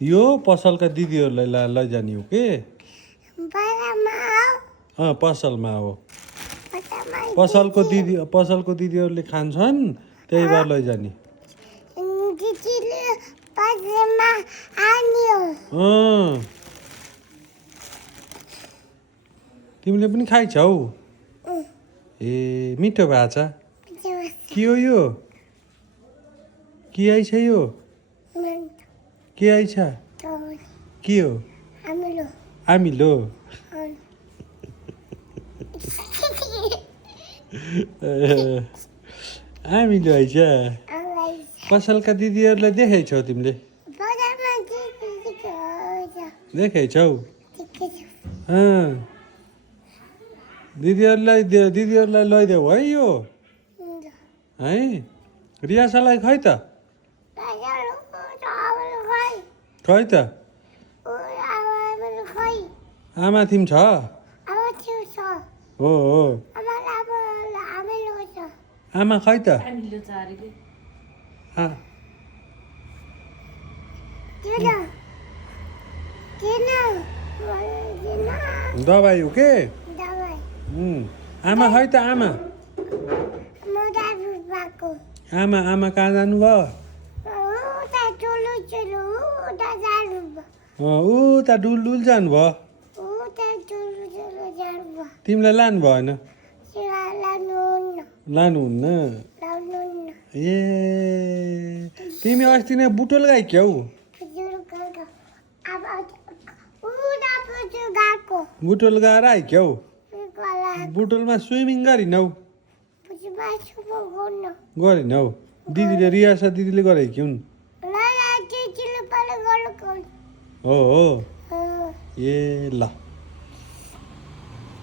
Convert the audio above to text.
यो पसलका दिदीहरूलाई लैजाने हो के पसलमा हो पसलको दिदीहरूले खान्छन् त्यही भएर लैजाने तिमीले पनि खाइछौ ए मिठो भएछ के हो यो के आइछ यो के आइछ के हो आमिलो आमिलो आइछ पसलका दिदीहरूलाई देखेछौ तिमीले देखेछौ दिदीहरूलाई लैदेऊ है यो है रियासालाई खै त खै त आमा थिम छ हो आमा खै त दबाई हो के आमा खै त आमा आमा कहाँ जानुभयो उता डुल जानुभयो तिमीलाई लानु भएन लानुहुन्न ए तिमी अस्ति नै बुटोल गाइक्यौ बुटोल गएर आइक्यौ बुटोलमा स्विमिङ गरिनौ गरिनौ दिदीले रियासा दिदीले गराइक्युन् हो ए ल